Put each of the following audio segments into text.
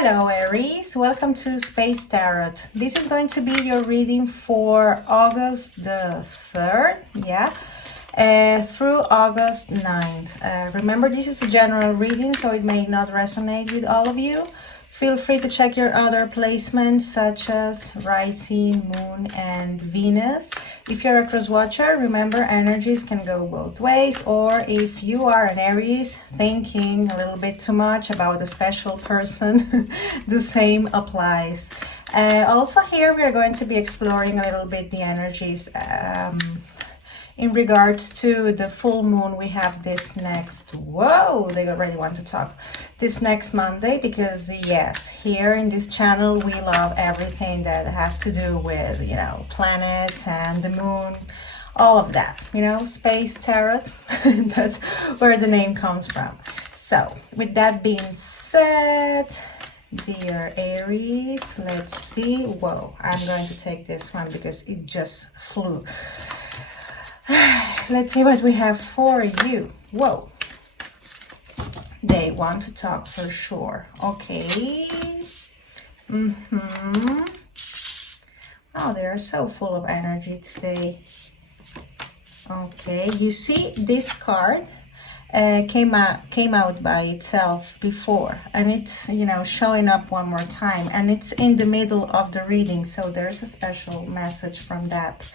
Hello Aries, welcome to Space Tarot. This is going to be your reading for August the 3rd, through August 9th. Remember, this is a general reading, so it may not resonate with all of you. Feel free to check your other placements such as Rising, Moon, and Venus. If you're a cross watcher, remember energies can go both ways, or if you are an Aries thinking a little bit too much about a special person, the same applies. Also here we are going to be exploring a little bit the energies in regards to the full moon we have this next, they already want to talk, this next Monday, because yes, here in this channel we love everything that has to do with, planets and the moon, all of that, space tarot. That's where the name comes from. So with that being said, dear Aries, let's see. I'm going to take this one because it just flew. Let's see what we have for you. They want to talk for sure. Okay. Oh, they are so full of energy today. Okay, you see this card came out by itself before, and it's showing up one more time, and it's in the middle of the reading, so there's a special message from that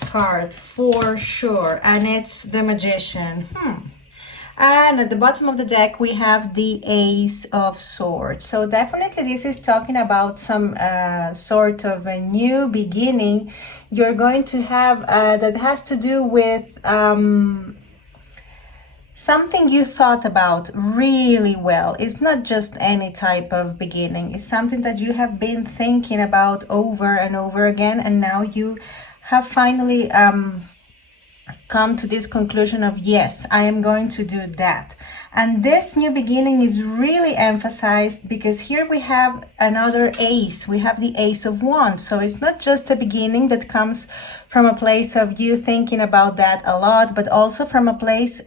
card for sure, and it's the Magician. And at the bottom of the deck we have the Ace of Swords. So definitely this is talking about some sort of a new beginning you're going to have that has to do with something you thought about really well. It's not just any type of beginning. It's something that you have been thinking about over and over again, and now you have finally come to this conclusion of, yes, I am going to do that. And this new beginning is really emphasized because here we have another ace. We have the Ace of Wands. So it's not just a beginning that comes from a place of you thinking about that a lot, but also from a place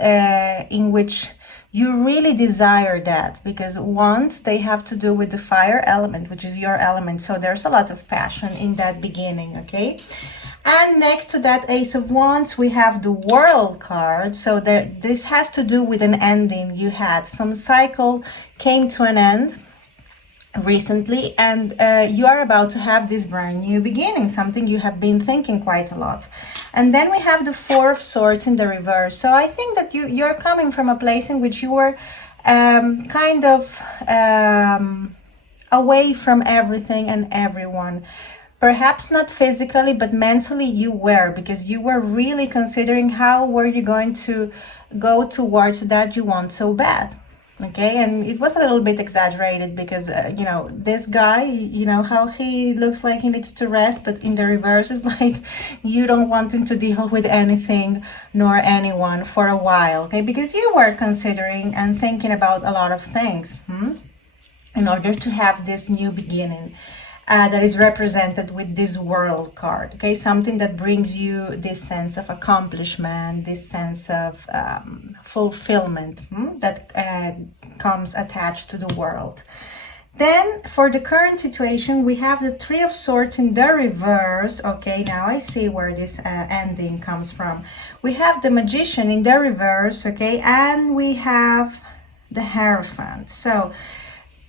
in which you really desire that, because wands, they have to do with the fire element, which is your element. So there's a lot of passion in that beginning, okay? And next to that Ace of Wands, we have the World card. So this has to do with an ending you had. Some cycle came to an end recently, and you are about to have this brand new beginning, something you have been thinking quite a lot. And then we have the Four of Swords in the reverse. So I think that you're coming from a place in which you were kind of away from everything and everyone. Perhaps not physically, but mentally you were, because you were really considering how were you going to go towards that you want so bad. Okay, and it was a little bit exaggerated because, this guy, how he looks like he needs to rest, but in the reverse is like you don't want him to deal with anything nor anyone for a while, okay, because you were considering and thinking about a lot of things in order to have this new beginning. That is represented with this World card, okay? Something that brings you this sense of accomplishment, this sense of fulfillment that comes attached to the World. Then for the current situation, we have the Three of Swords in the reverse. Okay, now I see where this ending comes from. We have the Magician in the reverse, okay? And we have the Hierophant. So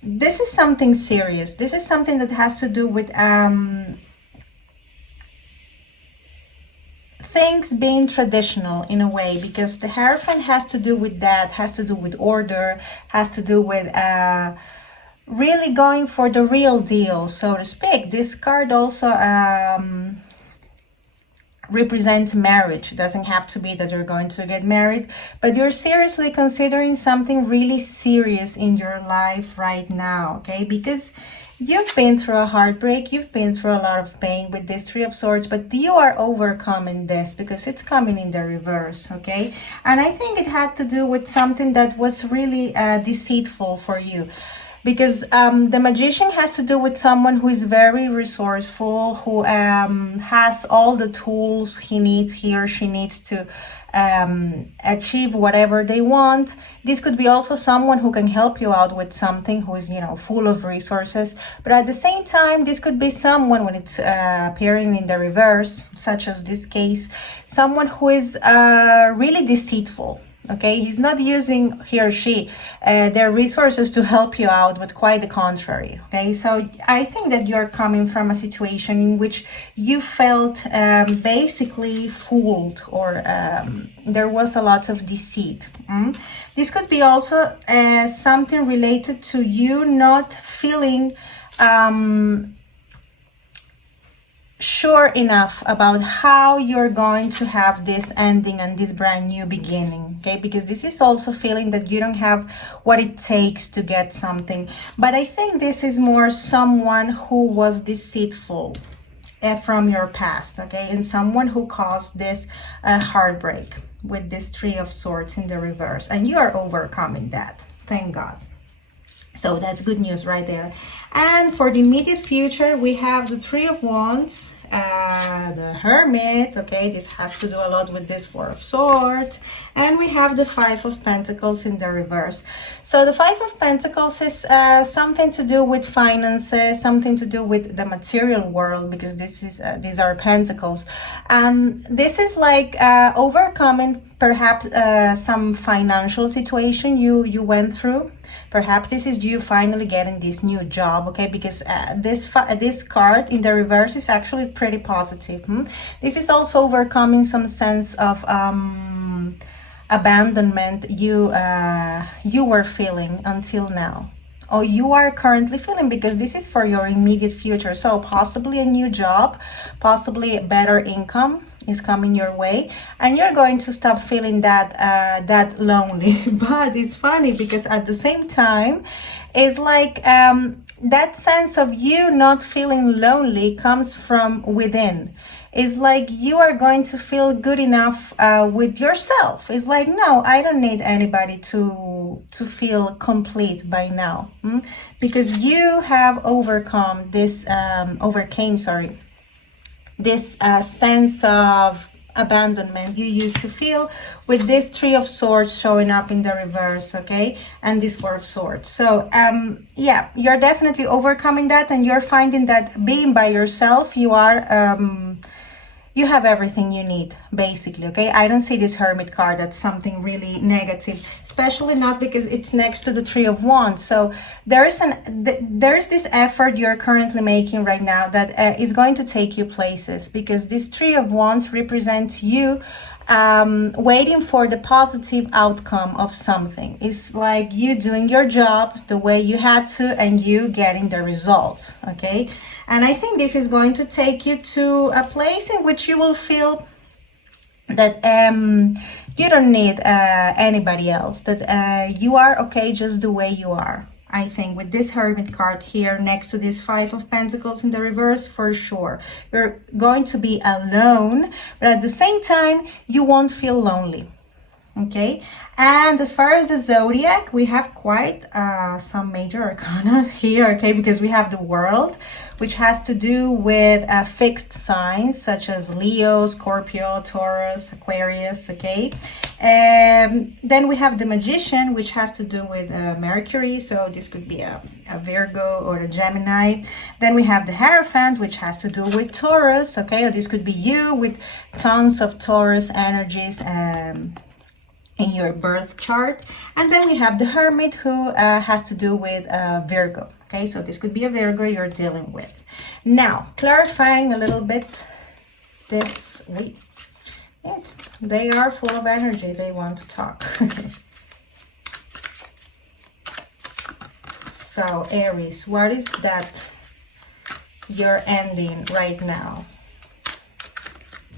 this is something serious. This is something that has to do with things being traditional in a way, because the Hierophant has to do with that, has to do with order, has to do with really going for the real deal, so to speak. This card also represents marriage. It doesn't have to be that you're going to get married, but you're seriously considering something really serious in your life right now, okay? Because you've been through a heartbreak, you've been through a lot of pain with this Three of Swords, but you are overcoming this because it's coming in the reverse, okay? And I think it had to do with something that was really deceitful for you. Because the Magician has to do with someone who is very resourceful, who has all the tools he or she needs to achieve whatever they want. This could be also someone who can help you out with something, who is, you know, full of resources. But at the same time, this could be someone, when it's appearing in the reverse, such as this case, someone who is really deceitful. Okay, he's not using, he or she, their resources to help you out, but quite the contrary. Okay, so I think that you're coming from a situation in which you felt basically fooled, or there was a lot of deceit. This could be also something related to you not feeling sure enough about how you're going to have this ending and this brand new beginning. Okay, because this is also feeling that you don't have what it takes to get something. But I think this is more someone who was deceitful from your past. Okay, and someone who caused this heartbreak with this Three of Swords in the reverse, and you are overcoming that, thank God. So that's good news right there. And for the immediate future, we have the Three of Wands, the Hermit. Okay, this has to do a lot with this Four of Swords. And we have the Five of Pentacles in the reverse. So the Five of Pentacles is something to do with finances, something to do with the material world, because this is these are pentacles. And this is like overcoming perhaps some financial situation you went through. Perhaps this is you finally getting this new job, okay? Because this card in the reverse is actually pretty positive. This is also overcoming some sense of abandonment you were feeling until now, or you are currently feeling, because this is for your immediate future. So possibly a new job, possibly better income is coming your way, and you're going to stop feeling that lonely. But it's funny because at the same time, it's like that sense of you not feeling lonely comes from within. It's like you are going to feel good enough with yourself. It's like, no, I don't need anybody to feel complete by now, because you have overcome this this sense of abandonment you used to feel with this Three of Swords showing up in the reverse, okay, and this Four of Swords. So yeah, you're definitely overcoming that, and you're finding that being by yourself, you are you have everything you need, basically, okay? I don't see this Hermit card that's something really negative, especially not because it's next to the Three of Wands. So there is this effort you're currently making right now that is going to take you places, because this Three of Wands represents you waiting for the positive outcome of something. It's like you doing your job the way you had to, and you getting the results, okay? And I think this is going to take you to a place in which you will feel that you don't need anybody else, that you are okay just the way you are. I think with this Hermit card here next to this Five of Pentacles in the reverse, for sure, you're going to be alone, but at the same time, you won't feel lonely. Okay, and as far as the zodiac, we have quite some major arcana here, okay, because we have the World, which has to do with fixed signs such as Leo, Scorpio, Taurus, Aquarius, okay. Then we have the Magician, which has to do with Mercury, so this could be a Virgo or a Gemini. Then we have the Hierophant, which has to do with Taurus, okay, or this could be you with tons of Taurus energies in your birth chart. And then we have the Hermit, who has to do with Virgo. Okay, so this could be a Virgo you're dealing with. Now, clarifying a little bit this week. Yes, they are full of energy. They want to talk. So, Aries, what is that you're ending right now?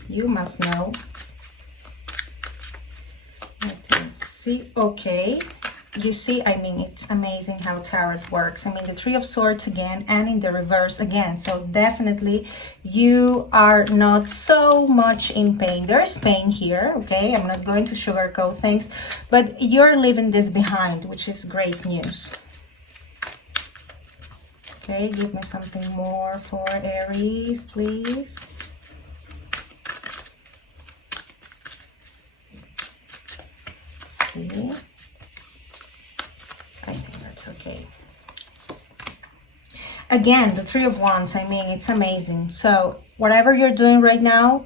You must know. Okay, you see, I mean, it's amazing how tarot works. I mean, the Three of Swords again, and in the reverse again. So definitely you are not so much in pain. There's pain here, okay? I'm not going to sugarcoat things, but you're leaving this behind, which is great news. Okay, give me something more for Aries, please. Okay. Again, the Three of Wands, I mean, it's amazing. So whatever you're doing right now,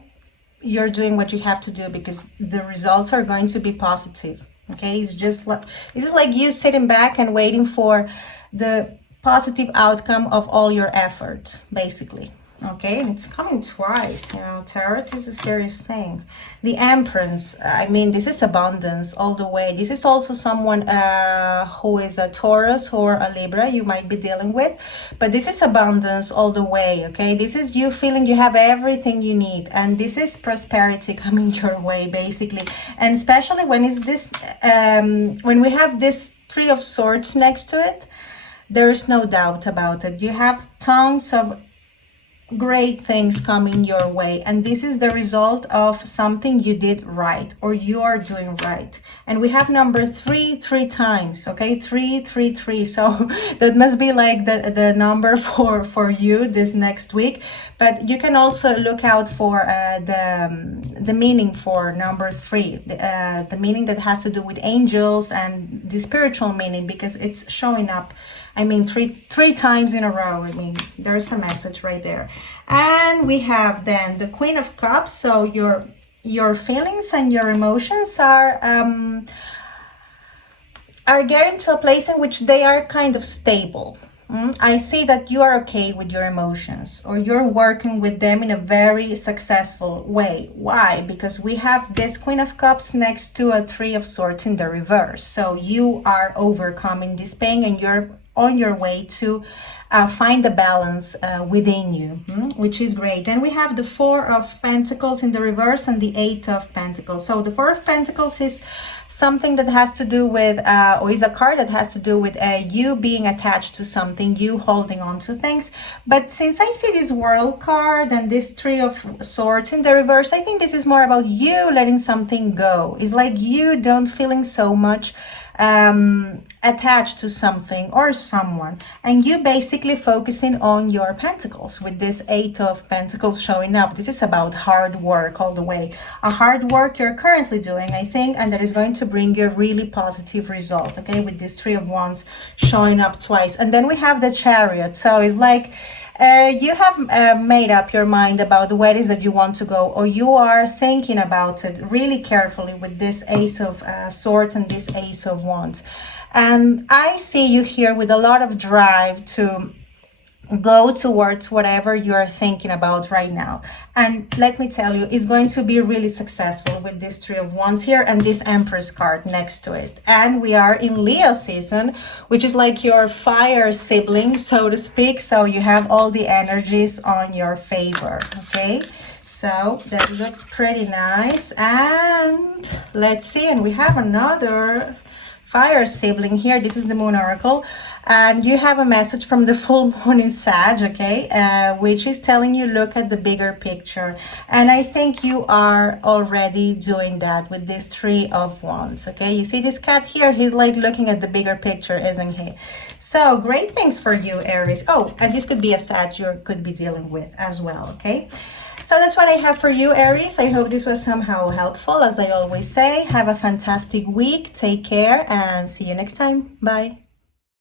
you're doing what you have to do because the results are going to be positive. Okay, it's just like, this is like you sitting back and waiting for the positive outcome of all your efforts, basically. Okay, and it's coming twice. You know, tarot is a serious thing. The Empress, I mean, this is abundance all the way. This is also someone who is a Taurus or a Libra you might be dealing with, but this is abundance all the way. Okay, this is you feeling you have everything you need, and this is prosperity coming your way, basically. And especially when it's this, when we have this Three of Swords next to it, there is no doubt about it. You have tons of great things coming your way, and this is the result of something you did right or you are doing right. And we have number three times. Okay, 333, so that must be like the number for you this next week. But you can also look out for the meaning for number 3, the meaning that has to do with angels and the spiritual meaning, because it's showing up, I mean, three times in a row. I mean, there's a message right there. And we have then the Queen of Cups. So your feelings and your emotions are getting to a place in which they are kind of stable. I see that you are okay with your emotions, or you're working with them in a very successful way. Why? Because we have this Queen of Cups next to a Three of Swords in the reverse. So you are overcoming this pain and you're on your way to find the balance within you, which is great. Then we have the Four of Pentacles in the reverse and the Eight of Pentacles. So the Four of Pentacles is something that has to do with, or is a card that has to do with you being attached to something, you holding on to things. But since I see this World card and this Three of Swords in the reverse, I think this is more about you letting something go. It's like you don't feeling so much attached to something or someone, and you basically focusing on your pentacles with this Eight of Pentacles showing up. This is about hard work all the way, a hard work you're currently doing, I think, and that is going to bring you a really positive result. Okay, with this Three of Wands showing up twice. And then we have the Chariot. So it's like you have made up your mind about where it is that you want to go, or you are thinking about it really carefully with this Ace of Swords and this Ace of Wands. And I see you here with a lot of drive to go towards whatever you're thinking about right now. And let me tell you, it's going to be really successful with this Three of Wands here and this Empress card next to it. And we are in Leo season, which is like your fire sibling, so to speak. So you have all the energies on your favor. Okay, so that looks pretty nice. And let's see, and we have another fire sibling here. This is the Moon Oracle, and you have a message from the full moon in Sag, okay, which is telling you look at the bigger picture. And I think you are already doing that with this Three of Wands. Okay, you see this cat here, he's like looking at the bigger picture, isn't he? So great things for you, Aries. Oh, and this could be a Sag you could be dealing with as well. Okay, so that's what I have for you, Aries. I hope this was somehow helpful. As I always say, have a fantastic week. Take care and see you next time. Bye.